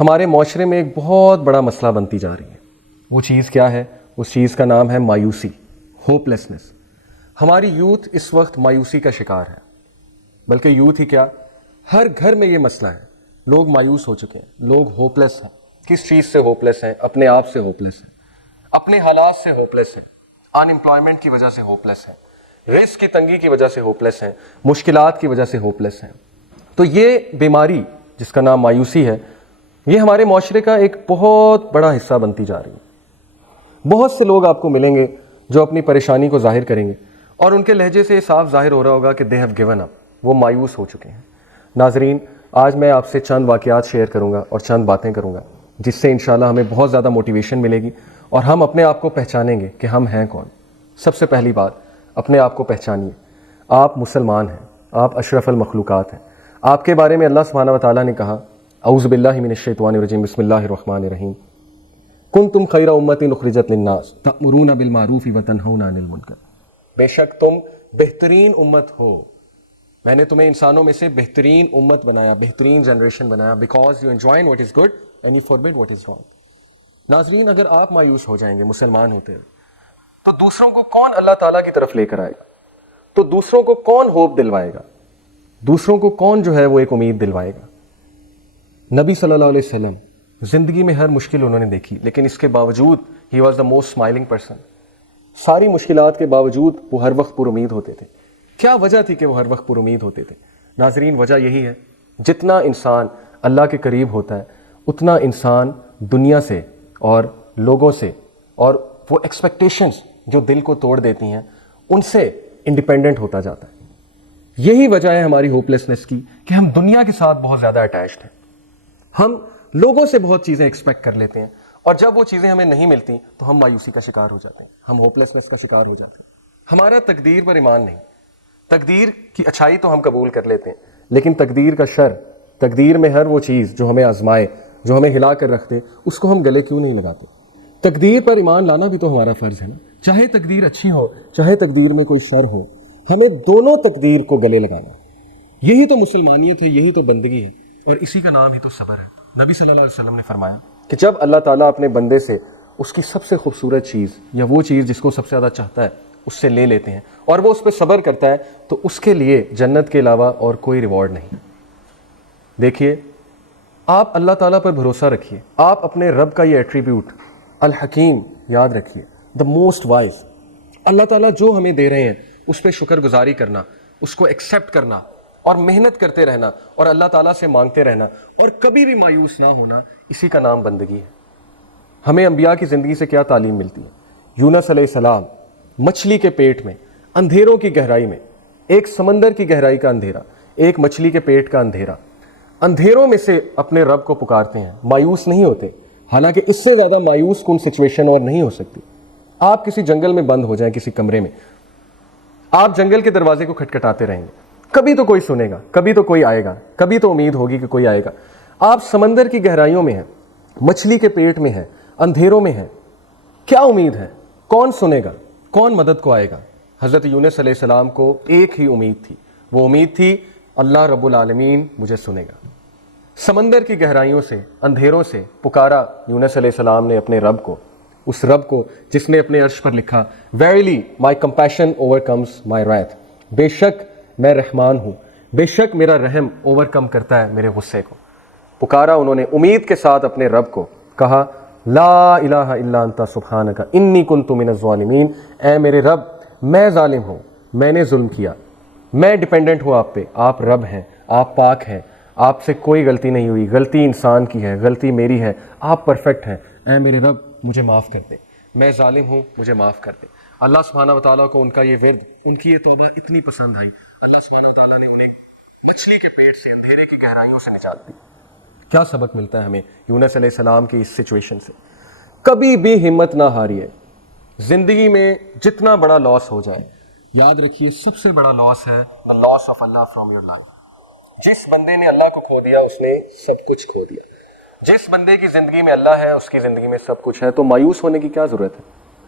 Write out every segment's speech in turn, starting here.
ہمارے معاشرے میں ایک بہت بڑا مسئلہ بنتی جا رہی ہے. وہ چیز کیا ہے؟ اس چیز کا نام ہے مایوسی، ہوپ-لیسنس. ہماری یوتھ اس وقت مایوسی کا شکار ہے، بلکہ یوتھ ہی کیا، ہر گھر میں یہ مسئلہ ہے. لوگ مایوس ہو چکے ہیں، لوگ ہوپ لیس ہیں. کس چیز سے ہوپ لیس ہیں؟ اپنے آپ سے ہوپ لیس ہیں، اپنے حالات سے ہوپ لیس ہیں، ان امپلائمنٹ کی وجہ سے ہوپ لیس ہیں، رزق کی تنگی کی وجہ سے ہوپ لیس ہیں، مشکلات کی وجہ سے ہوپ لیس ہیں. تو یہ بیماری جس کا نام مایوسی ہے، یہ ہمارے معاشرے کا ایک بہت بڑا حصہ بنتی جا رہی ہے. بہت سے لوگ آپ کو ملیں گے جو اپنی پریشانی کو ظاہر کریں گے، اور ان کے لہجے سے صاف ظاہر ہو رہا ہوگا کہ دے ہیو گیون اپ، وہ مایوس ہو چکے ہیں. ناظرین، آج میں آپ سے چند واقعات شیئر کروں گا اور چند باتیں کروں گا جس سے انشاءاللہ ہمیں بہت زیادہ موٹیویشن ملے گی اور ہم اپنے آپ کو پہچانیں گے کہ ہم ہیں کون. سب سے پہلی بات، اپنے آپ کو پہچانیے. آپ مسلمان ہیں، آپ اشرف المخلوقات ہیں. آپ کے بارے میں اللہ سبحانہ و تعالیٰ نے کہا، اعوذ باللہ من الشیطان الرجیم، بسم اللہ الرحمن الرحیم، کنتم خیر امۃ اخرجت للناس تأمرون بالمعروف وتنہون عن المنکر. بے شک تم بہترین امت ہو، میں نے تمہیں انسانوں میں سے بہترین امت بنایا، بہترین جنریشن بنایا، because you enjoin what is good and you forbid what is wrong. ناظرین، اگر آپ مایوس ہو جائیں گے مسلمان ہوتے ہوئے، تو دوسروں کو کون اللہ تعالیٰ کی طرف لے کر آئے گا؟ تو دوسروں کو کون ہوپ دلوائے گا؟ دوسروں کو کون جو ہے وہ ایک امید دلوائے گا؟ نبی صلی اللہ علیہ وسلم زندگی میں ہر مشکل انہوں نے دیکھی، لیکن اس کے باوجود he was the most smiling person. ساری مشکلات کے باوجود وہ ہر وقت پر امید ہوتے تھے. کیا وجہ تھی کہ وہ ہر وقت پر امید ہوتے تھے؟ ناظرین، وجہ یہی ہے، جتنا انسان اللہ کے قریب ہوتا ہے اتنا انسان دنیا سے اور لوگوں سے اور وہ ایکسپیکٹیشنز جو دل کو توڑ دیتی ہیں ان سے انڈیپینڈنٹ ہوتا جاتا ہے. یہی وجہ ہے ہماری ہوپ لیسنس کی کہ ہم دنیا کے ساتھ بہت زیادہ اٹیچڈ ہیں. ہم لوگوں سے بہت چیزیں ایکسپیکٹ کر لیتے ہیں، اور جب وہ چیزیں ہمیں نہیں ملتی تو ہم مایوسی کا شکار ہو جاتے ہیں، ہم ہوپ لیسنس کا شکار ہو جاتے ہیں. ہمارا تقدیر پر ایمان نہیں. تقدیر کی اچھائی تو ہم قبول کر لیتے ہیں، لیکن تقدیر کا شر، تقدیر میں ہر وہ چیز جو ہمیں آزمائے، جو ہمیں ہلا کر رکھ دے، اس کو ہم گلے کیوں نہیں لگاتے؟ تقدیر پر ایمان لانا بھی تو ہمارا فرض ہے نا. چاہے تقدیر اچھی ہو، چاہے تقدیر میں کوئی شر ہو، ہمیں دونوں تقدیر کو گلے لگانا. یہی تو مسلمانیت ہے، یہی تو بندگی ہے، اور اسی کا نام ہی تو صبر ہے. نبی صلی اللہ علیہ وسلم نے فرمایا کہ جب اللہ تعالیٰ اپنے بندے سے اس کی سب سے خوبصورت چیز یا وہ چیز جس کو سب سے زیادہ چاہتا ہے اس سے لے لیتے ہیں اور وہ اس پہ صبر کرتا ہے، تو اس کے لیے جنت کے علاوہ اور کوئی ریوارڈ نہیں. دیکھیے، آپ اللہ تعالیٰ پر بھروسہ رکھیے. آپ اپنے رب کا یہ ایٹریبیوٹ الحکیم یاد رکھیے، دا موسٹ وائز. اللہ تعالیٰ جو ہمیں دے رہے ہیں اس پہ شکر گزاری کرنا، اس کو ایکسیپٹ کرنا اور محنت کرتے رہنا اور اللہ تعالیٰ سے مانگتے رہنا اور کبھی بھی مایوس نہ ہونا، اسی کا نام بندگی ہے. ہمیں انبیاء کی زندگی سے کیا تعلیم ملتی ہے؟ یونس علیہ السلام مچھلی کے پیٹ میں، اندھیروں کی گہرائی میں، ایک سمندر کی گہرائی کا اندھیرا، ایک مچھلی کے پیٹ کا اندھیرا، اندھیروں میں سے اپنے رب کو پکارتے ہیں، مایوس نہیں ہوتے. حالانکہ اس سے زیادہ مایوس کن سچویشن اور نہیں ہو سکتی. آپ کسی جنگل میں بند ہو جائیں، کسی کمرے میں، آپ جنگل کے دروازے کو کھٹکھٹاتے رہیں گے، کبھی تو کوئی سنے گا، کبھی تو کوئی آئے گا، کبھی تو امید ہوگی کہ کوئی آئے گا. آپ سمندر کی گہرائیوں میں ہیں، مچھلی کے پیٹ میں ہیں، اندھیروں میں ہیں، کیا امید ہے؟ کون سنے گا؟ کون مدد کو آئے گا؟ حضرت یونس علیہ السلام کو ایک ہی امید تھی، وہ امید تھی اللہ رب العالمین مجھے سنے گا. سمندر کی گہرائیوں سے، اندھیروں سے پکارا یونس علیہ السلام نے اپنے رب کو، اس رب کو جس نے اپنے عرش پر لکھا Verily my compassion overcomes my wrath. بے شک میں رحمان ہوں، بے شک میرا رحم اوورکم کرتا ہے میرے غصے کو. پکارا انہوں نے امید کے ساتھ اپنے رب کو، کہا لا الہ الا انت سبحانک انی کنت من الظالمین. اے میرے رب، میں ظالم ہوں، میں نے ظلم کیا، میں ڈیپینڈنٹ ہوں آپ پہ، آپ رب ہیں، آپ پاک ہیں، آپ سے کوئی غلطی نہیں ہوئی، غلطی انسان کی ہے، غلطی میری ہے، آپ پرفیکٹ ہیں. اے میرے رب مجھے معاف کر دے، میں ظالم ہوں، مجھے معاف کر دے. اللہ سبحانہ و تعالیٰ کو ان کا یہ ورد، ان کی یہ توبہ اتنی پسند آئی، اللہ سبحانہ و تعالیٰ نے انہیں مچھلی کے پیٹ سے، اندھیرے کی گہرائیوں سے نجات دی. کیا سبق ملتا ہے ہمیں یونس علیہ السلام کی اس سچویشن سے؟ کبھی بھی ہمت نہ ہاریے. زندگی میں جتنا بڑا لاس ہو جائے، یاد رکھیے سب سے بڑا لاس ہے the loss of Allah from your life. جس بندے نے اللہ کو کھو دیا اس نے سب کچھ کھو دیا. جس بندے کی زندگی میں اللہ ہے اس کی زندگی میں سب کچھ ہے. تو مایوس ہونے کی کیا ضرورت ہے؟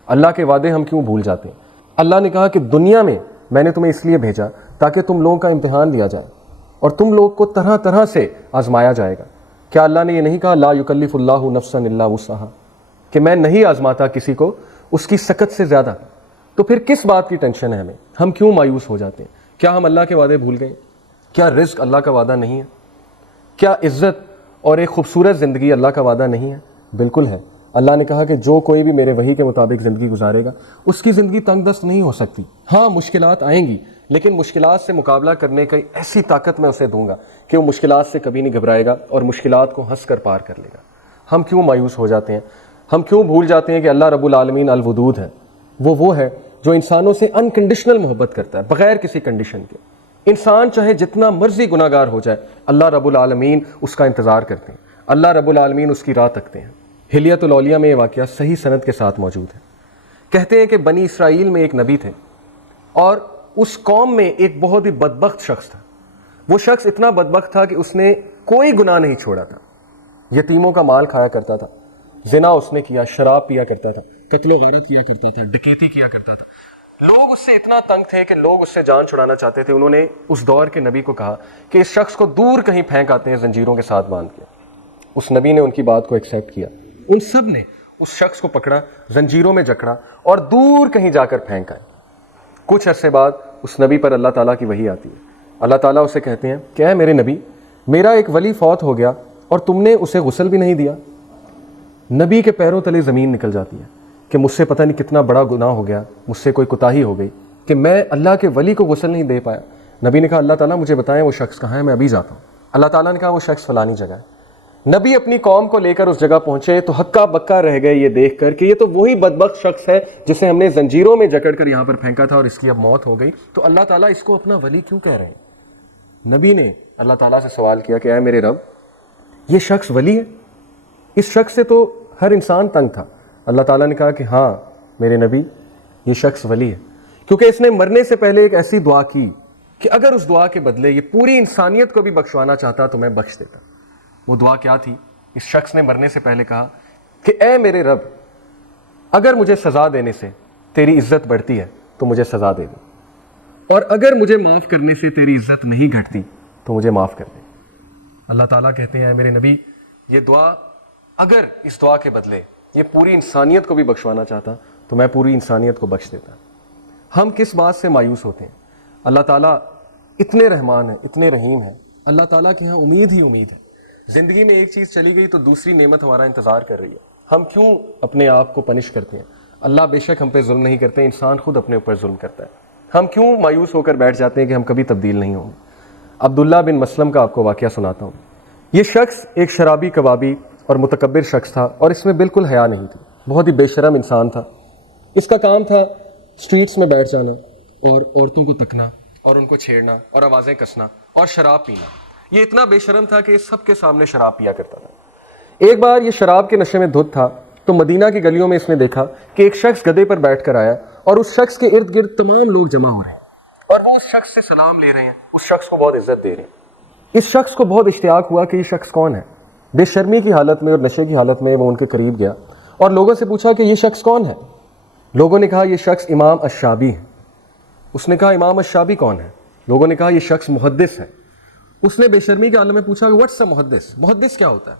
اللہ کے وعدے ہم کیوں بھول جاتے ہیں؟ اللہ نے کہا کہ دنیا میں نے تمہیں اس لیے بھیجا تاکہ تم لوگوں کا امتحان لیا جائے اور تم لوگ کو طرح طرح سے آزمایا جائے گا. کیا اللہ نے یہ نہیں کہا لا یکلف اللہ نفسا الا وسعہا کہ میں نہیں آزماتا کسی کو اس کی سکت سے زیادہ؟ تو پھر کس بات کی ٹینشن ہے ہمیں؟ ہم کیوں مایوس ہو جاتے ہیں؟ کیا ہم اللہ کے وعدے بھول گئے؟ کیا رزق اللہ کا وعدہ نہیں ہے؟ کیا عزت اور ایک خوبصورت زندگی اللہ کا وعدہ نہیں ہے؟ بالکل ہے۔ اللہ نے کہا کہ جو کوئی بھی میرے وحی کے مطابق زندگی گزارے گا اس کی زندگی تنگ دست نہیں ہو سکتی۔ ہاں مشکلات آئیں گی، لیکن مشکلات سے مقابلہ کرنے کی ایسی طاقت میں اسے دوں گا کہ وہ مشکلات سے کبھی نہیں گھبرائے گا اور مشکلات کو ہنس کر پار کر لے گا۔ ہم کیوں مایوس ہو جاتے ہیں؟ ہم کیوں بھول جاتے ہیں کہ اللہ رب العالمین الودود ہے؟ وہ ہے جو انسانوں سے انکنڈیشنل محبت کرتا ہے، بغیر کسی کنڈیشن کے۔ انسان چاہے جتنا مرضی گناہ گار ہو جائے، اللہ رب العالمین اس کا انتظار کرتے ہیں، اللہ رب العالمین اس کی راہ تکتے ہیں۔ حلیۃ الاولیاء میں یہ واقعہ صحیح سند کے ساتھ موجود ہے۔ کہتے ہیں کہ بنی اسرائیل میں ایک نبی تھے اور اس قوم میں ایک بہت ہی بدبخت شخص تھا۔ وہ شخص اتنا بدبخت تھا کہ اس نے کوئی گناہ نہیں چھوڑا تھا، یتیموں کا مال کھایا کرتا تھا، زنا اس نے کیا، شراب پیا کرتا تھا، قتل و غارت کیا کرتا تھا، ڈکیتی کیا کرتا تھا۔ لوگ اس سے اتنا تنگ تھے کہ لوگ اس سے جان چھڑانا چاہتے تھے۔ انہوں نے اس دور کے نبی کو کہا کہ اس شخص کو دور کہیں پھینک آتے ہیں زنجیروں کے ساتھ باندھ کے۔ اس نبی نے ان کی بات کو ایکسیپٹ کیا۔ ان سب نے اس شخص کو پکڑا، زنجیروں میں جکڑا اور دور کہیں جا کر پھینک آئے۔ کچھ عرصے بعد اس نبی پر اللہ تعالیٰ کی وحی آتی ہے۔ اللہ تعالیٰ اسے کہتے ہیں کہ اے میرے نبی، میرا ایک ولی فوت ہو گیا اور تم نے اسے غسل بھی نہیں دیا۔ نبی کے پیروں تلے زمین نکل جاتی ہے کہ مجھ سے پتہ نہیں کتنا بڑا گناہ ہو گیا، مجھ سے کوئی کوتاہی ہو گئی کہ میں اللہ کے ولی کو غسل نہیں دے پایا۔ نبی نے کہا اللہ تعالیٰ مجھے بتائیں وہ شخص کہاں ہے، میں ابھی جاتا ہوں۔ اللہ تعالیٰ نے کہا وہ شخص فلانی جگہ ہے۔ نبی اپنی قوم کو لے کر اس جگہ پہنچے تو ہکا بکا رہ گئے یہ دیکھ کر کہ یہ تو وہی بدبخت شخص ہے جسے ہم نے زنجیروں میں جکڑ کر یہاں پر پھینکا تھا اور اس کی اب موت ہو گئی، تو اللہ تعالیٰ اس کو اپنا ولی کیوں کہہ رہے ہیں؟ نبی نے اللہ تعالیٰ سے سوال کیا کہ اے میرے رب، یہ شخص ولی ہے؟ اس شخص سے تو ہر انسان تنگ تھا۔ اللہ تعالیٰ نے کہا کہ ہاں میرے نبی، یہ شخص ولی ہے، کیونکہ اس نے مرنے سے پہلے ایک ایسی دعا کی کہ اگر اس دعا کے بدلے یہ پوری انسانیت کو بھی بخشوانا چاہتا تو میں بخش دیتا۔ وہ دعا کیا تھی؟ اس شخص نے مرنے سے پہلے کہا کہ اے میرے رب، اگر مجھے سزا دینے سے تیری عزت بڑھتی ہے تو مجھے سزا دے دے، اور اگر مجھے معاف کرنے سے تیری عزت نہیں گھٹتی تو مجھے معاف کر دے۔ اللہ تعالیٰ کہتے ہیں اے میرے نبی، یہ دعا اگر اس دعا کے بدلے یہ پوری انسانیت کو بھی بخشوانا چاہتا تو میں پوری انسانیت کو بخش دیتا۔ ہم کس بات سے مایوس ہوتے ہیں؟ اللہ تعالیٰ اتنے رحمان ہیں، اتنے رحیم ہیں، اللہ تعالیٰ کے ہاں امید ہی امید ہے۔ زندگی میں ایک چیز چلی گئی تو دوسری نعمت ہمارا انتظار کر رہی ہے۔ ہم کیوں اپنے آپ کو پنش کرتے ہیں؟ اللہ بے شک ہم پہ ظلم نہیں کرتے، انسان خود اپنے اوپر ظلم کرتا ہے۔ ہم کیوں مایوس ہو کر بیٹھ جاتے ہیں کہ ہم کبھی تبدیل نہیں ہوں گے؟ عبداللہ بن مسلم کا آپ کو واقعہ سناتا ہوں۔ یہ شخص ایک شرابی کبابی اور متکبر شخص تھا اور اس میں بالکل حیا نہیں تھی، بہت ہی بے شرم انسان تھا۔ اس کا کام تھا اسٹریٹس میں بیٹھ جانا اور عورتوں کو تکنا اور ان کو چھیڑنا اور آوازیں کسنا اور شراب پینا۔ یہ اتنا بے شرم تھا کہ سب کے سامنے شراب پیا کرتا تھا۔ ایک بار یہ شراب کے نشے میں دھت تھا تو مدینہ کی گلیوں میں اس نے دیکھا کہ ایک شخص گدھے پر بیٹھ کر آیا اور اس شخص کے ارد گرد تمام لوگ جمع ہو رہے ہیں اور وہ اس شخص سے سلام لے رہے ہیں، اس شخص کو بہت عزت دے رہے ہیں۔ اس شخص کو بہت اشتیاق ہوا کہ یہ شخص کون ہے۔ بے شرمی کی حالت میں اور نشے کی حالت میں وہ ان کے قریب گیا اور لوگوں سے پوچھا کہ یہ شخص کون ہے۔ لوگوں نے کہا یہ شخص امام الشابی ہے۔ اس نے کہا امام الشابی کون ہے؟ لوگوں نے کہا یہ شخص محدث ہے۔ اس نے بے شرمی کے عالم میں پوچھا کہ واٹس اے محدث؟ محدث کیا ہوتا ہے؟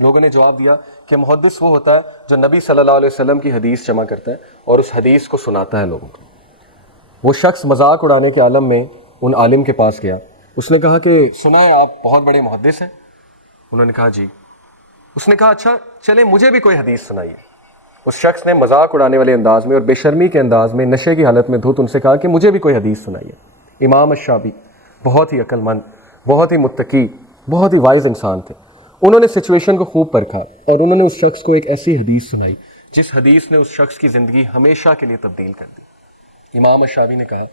لوگوں نے جواب دیا کہ محدث وہ ہوتا ہے جو نبی صلی اللہ علیہ وسلم کی حدیث جمع کرتا ہے اور اس حدیث کو سناتا ہے لوگوں کو۔ وہ شخص مذاق اڑانے کے عالم میں ان عالم کے پاس گیا۔ اس نے کہا کہ سنا ہے آپ بہت بڑے محدث ہیں؟ انہوں نے کہا جی۔ اس نے کہا اچھا چلے مجھے بھی کوئی حدیث سنائیے۔ اس شخص نے مذاق اڑانے والے انداز میں اور بے شرمی کے انداز میں نشے کی حالت میں دھت ان سے کہا کہ مجھے بھی کوئی حدیث سنائیے۔ امام الشابی بہت ہی عقل مند، بہت ہی متقی، بہت ہی وائز انسان تھے۔ انہوں نے سچویشن کو خوب پرکھا اور انہوں نے اس شخص کو ایک ایسی حدیث سنائی جس حدیث نے اس شخص کی زندگی ہمیشہ کے لیے تبدیل کر دی۔ امام الشابی نے کہا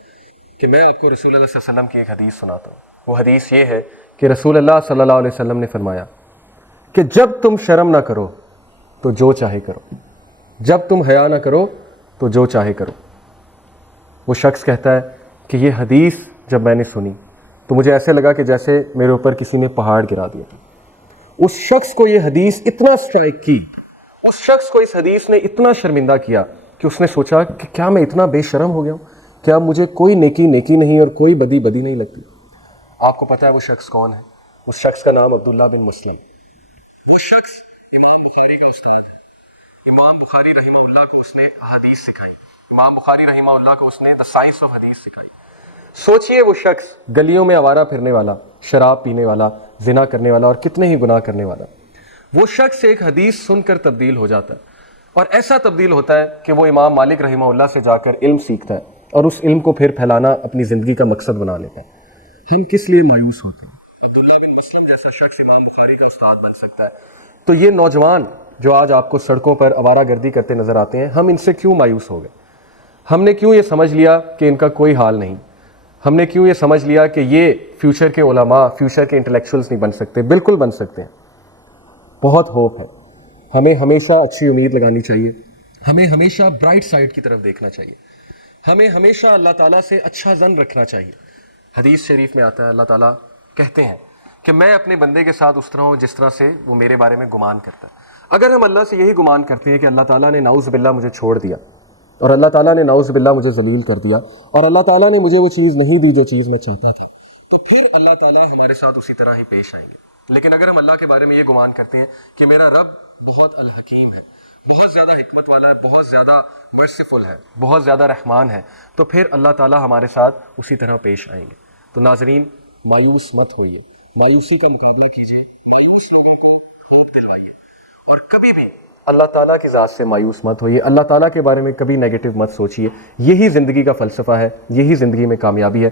کہ میں آپ کو رسول اللہ صلی اللہ علیہ وسلم کی ایک حدیث سناتا ہوں۔ وہ حدیث یہ ہے کہ رسول اللہ صلی اللہ علیہ وسلم نے فرمایا کہ جب تم شرم نہ کرو تو جو چاہے کرو، جب تم حیا نہ کرو تو جو چاہے کرو۔ وہ شخص کہتا ہے کہ یہ حدیث جب میں نے سنی تو مجھے ایسے لگا کہ جیسے میرے اوپر کسی نے پہاڑ گرا دیا۔ اس شخص کو یہ حدیث اتنا سٹرائک کی، اس شخص کو اس حدیث نے اتنا شرمندہ کیا کہ اس نے سوچا کہ کیا میں اتنا بے شرم ہو گیا ہوں؟ کیا مجھے کوئی نیکی نیکی نہیں اور کوئی بدی بدی نہیں لگتی؟ آپ کو پتہ ہے وہ شخص کون ہے؟ اس شخص کا نام عبداللہ بن مسلم۔ وہ شخص امام بخاری کا استاد ہے. امام بخاری رحمہ اللہ کو اس نے حدیث سکھائی. امام بخاری رحمہ اللہ کو اس نے the science of حدیث سکھائی. سوچئے وہ شخص گلیوں میں آوارہ پھرنے والا, شراب پینے والا, زنا کرنے والا اور کتنے ہی گناہ کرنے والا, وہ شخص ایک حدیث سن کر تبدیل ہو جاتا ہے, اور ایسا تبدیل ہوتا ہے کہ وہ امام مالک رحمہ اللہ سے جا کر علم سیکھتا ہے اور اس علم کو پھر پھیلانا اپنی زندگی کا مقصد بنا لیتا ہے. ہم کس لیے مایوس ہوتے ہیں؟ عبداللہ بن مسلم جیسا شخص امام بخاری کا استاد بن سکتا ہے, تو یہ نوجوان جو آج آپ کو سڑکوں پر آوارہ گردی کرتے نظر آتے ہیں, ہم ان سے کیوں مایوس ہو گئے؟ ہم نے کیوں یہ سمجھ لیا کہ ان کا کوئی حال نہیں؟ ہم نے کیوں یہ سمجھ لیا کہ یہ فیوچر کے علماء, فیوچر کے انٹلیکچوئلز نہیں بن سکتے؟ بالکل بن سکتے ہیں, بہت ہوپ ہے. ہمیں ہمیشہ اچھی امید لگانی چاہیے, ہمیں ہمیشہ برائٹ سائڈ کی طرف دیکھنا چاہیے, ہمیں ہمیشہ اللہ تعالیٰ سے اچھا ظن رکھنا چاہیے. حدیث شریف میں آتا ہے, اللہ تعالیٰ کہتے ہیں کہ میں اپنے بندے کے ساتھ اس طرح ہوں جس طرح سے وہ میرے بارے میں گمان کرتا ہے. اگر ہم اللہ سے یہی گمان کرتے ہیں کہ اللہ تعالیٰ نے نعوذ باللہ مجھے چھوڑ دیا, اور اللہ تعالیٰ نے نعوذ باللہ مجھے ذلیل کر دیا, اور اللہ تعالیٰ نے مجھے وہ چیز نہیں دی جو چیز میں چاہتا تھا, تو پھر اللہ تعالیٰ ہمارے ساتھ اسی طرح ہی پیش آئیں گے. لیکن اگر ہم اللہ کے بارے میں یہ گمان کرتے ہیں کہ میرا رب بہت الحکیم ہے, بہت زیادہ حکمت والا ہے, بہت زیادہ مرسیفل ہے, بہت زیادہ رحمان ہے, تو پھر اللہ تعالیٰ ہمارے ساتھ اسی طرح پیش آئیں گے. تو ناظرین, مایوس مت ہوئیے, مایوسی کا مقابلہ کیجیے, مایوس لوگوں کو خواب دلوائیے, اور کبھی بھی اللہ تعالیٰ کی ذات سے مایوس مت ہوئیے, اللہ تعالیٰ کے بارے میں کبھی نیگیٹو مت سوچیے. یہی زندگی کا فلسفہ ہے, یہی زندگی میں کامیابی ہے.